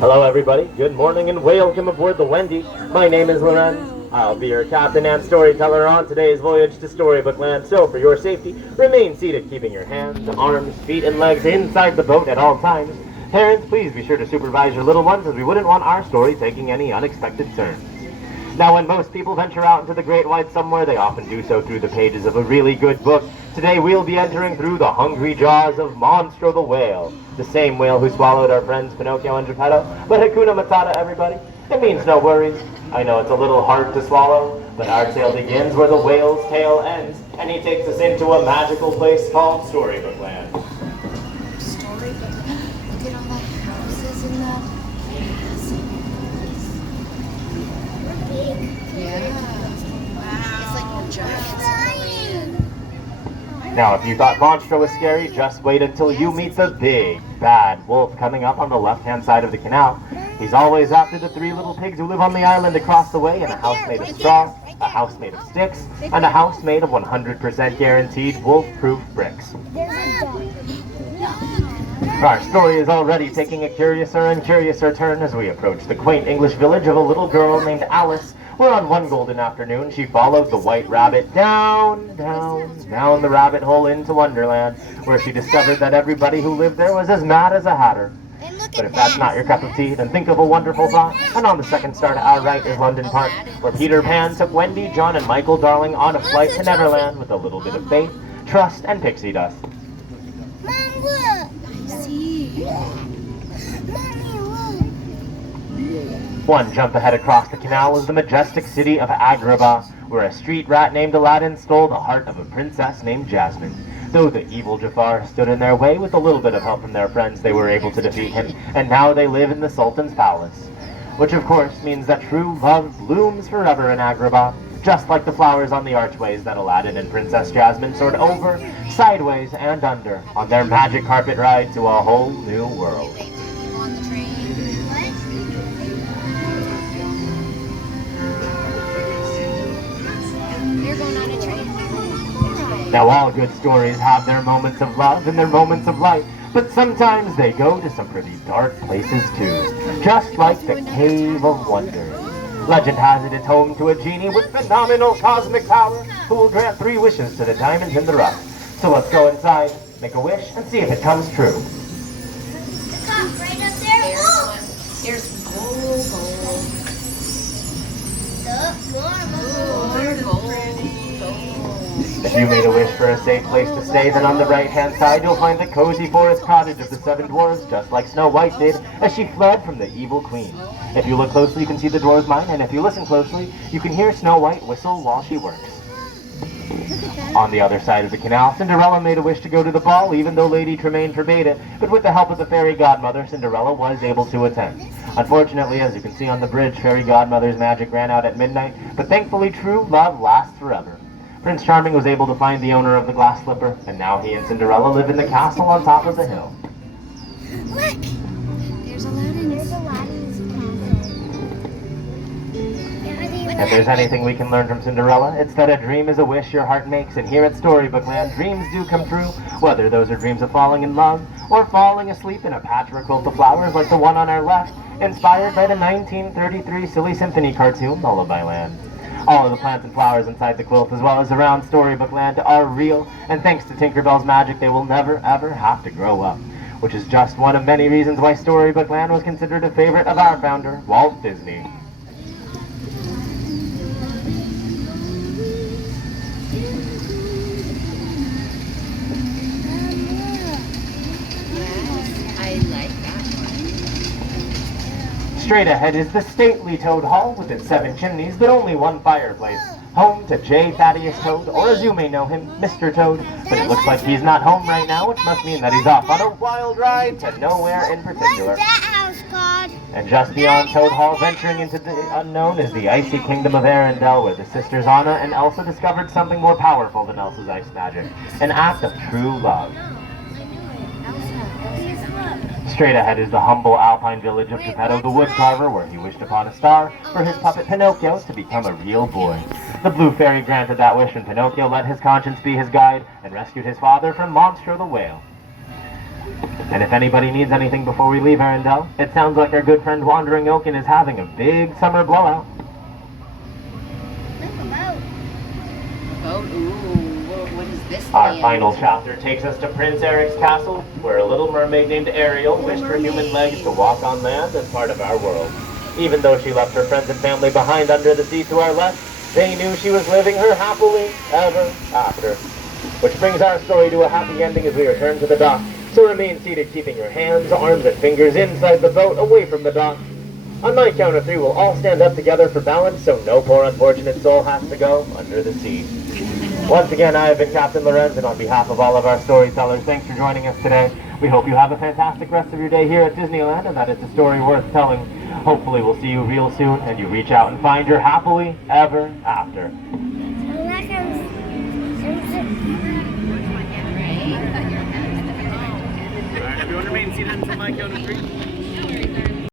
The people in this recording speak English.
Hello everybody, good morning and welcome aboard the Wendy. My name is Lorenz. I'll be your captain and storyteller on today's voyage to Storybook Land, so for your safety, remain seated, keeping your hands, arms, feet, and legs inside the boat at all times. Parents, please be sure to supervise your little ones, as we wouldn't want our story taking any unexpected turns. Now, when most people venture out into the great wide somewhere, they often do so through the pages of a really good book. Today, we'll be entering through the hungry jaws of Monstro the whale, the same whale who swallowed our friends Pinocchio and Geppetto. But Hakuna Matata, everybody. It means no worries. I know it's a little hard to swallow, but our tale begins where the whale's tail ends, and he takes us into a magical place called Storybook Land. Storybook? Look at all the houses in that Yeah. Wow. It's like the giants. Now, if you thought Monstro was scary, just wait until you meet the big, bad wolf coming up on the left-hand side of the canal. He's always after the three little pigs who live on the island across the way in a house made of straw, a house made of sticks, and a house made of 100% guaranteed wolf-proof bricks. Our story is already taking a curiouser and curiouser turn as we approach the quaint English village of a little girl named Alice, where on one golden afternoon she followed the white rabbit down the rabbit hole into Wonderland, where she discovered that everybody who lived there was as mad as a hatter. But if that's not your cup of tea, then think of a wonderful thought. And on the second star to our right is London Park, where Peter Pan took Wendy, John, and Michael Darling on a flight to Neverland with a little bit of faith, trust, and pixie dust. Mom, look! I see. Mommy, look! One jump ahead across the canal is the majestic city of Agrabah, where a street rat named Aladdin stole the heart of a princess named Jasmine. Though the evil Jafar stood in their way, with a little bit of help from their friends, they were able to defeat him, and now they live in the Sultan's palace. Which of course means that true love blooms forever in Agrabah, just like the flowers on the archways that Aladdin and Princess Jasmine soared over, sideways, and under on their magic carpet ride to a whole new world. On the train. They're going on a train. Now all good stories have their moments of love and their moments of light, but sometimes they go to some pretty dark places too, just like the Cave of Wonders. Legend has it it's home to a genie with phenomenal cosmic power who will grant 3 wishes to the diamonds in the rough. So let's go inside, make a wish, and see if it comes true. Look, right up there. There's gold. Look, more gold. If you made a wish for a safe place to stay, then on the right-hand side you'll find the cozy forest cottage of the Seven Dwarfs, just like Snow White did as she fled from the evil queen. If you look closely, you can see the dwarves' mine, and if you listen closely, you can hear Snow White whistle while she works. On the other side of the canal, Cinderella made a wish to go to the ball, even though Lady Tremaine forbade it, but with the help of the fairy godmother, Cinderella was able to attend. Unfortunately, as you can see on the bridge, fairy godmother's magic ran out at midnight, but thankfully true love lasts forever. Prince Charming was able to find the owner of the glass slipper, and now he and Cinderella live in the castle on top of the hill. Look! There's Aladdin's castle. If there's anything we can learn from Cinderella, it's that a dream is a wish your heart makes, and here at Storybook Land, dreams do come true, whether those are dreams of falling in love, or falling asleep in a patchwork quilt of flowers like the one on our left, inspired by the 1933 Silly Symphony cartoon, Lullaby Land. All of the plants and flowers inside the quilt, as well as around Storybook Land, are real, and thanks to Tinkerbell's magic, they will never, ever have to grow up. Which is just one of many reasons why Storybook Land was considered a favorite of our founder, Walt Disney. Straight ahead is the stately Toad Hall with its 7 chimneys but only 1 fireplace. Home to J. Thaddeus Toad, or as you may know him, Mr. Toad. But it looks like he's not home right now, which must mean that he's off on a wild ride to nowhere in particular. What's that house called? And just beyond Toad Hall, venturing into the unknown, is the icy kingdom of Arendelle, where the sisters Anna and Elsa discovered something more powerful than Elsa's ice magic, an act of true love. Straight ahead is the humble alpine village of Geppetto the Woodcarver, where he wished upon a star for his puppet Pinocchio to become a real boy. The Blue Fairy granted that wish, and Pinocchio let his conscience be his guide and rescued his father from Monstro the whale. And if anybody needs anything before we leave Arendelle, it sounds like our good friend Wandering Oaken is having a big summer blowout. Look, a boat. Boat? Ooh, what is this Our land? final chapter takes us to Prince Eric's castle, where a little mermaid named Ariel wished her human legs to walk on land as part of our world. Even though she left her friends and family behind under the sea to our left, they knew she was living her happily ever after. Which brings our story to a happy ending as we return to the dock. So remain seated, keeping your hands, arms, and fingers inside the boat, away from the dock. On my count of 3, we'll all stand up together for balance, so no poor unfortunate soul has to go under the sea. Once again, I have been Captain Lorenz, and on behalf of all of our storytellers, thanks for joining us today. We hope you have a fantastic rest of your day here at Disneyland, and that it's a story worth telling. Hopefully we'll see you real soon, and you reach out and find your happily ever after. Alright, everyone remain seated until my count of 3.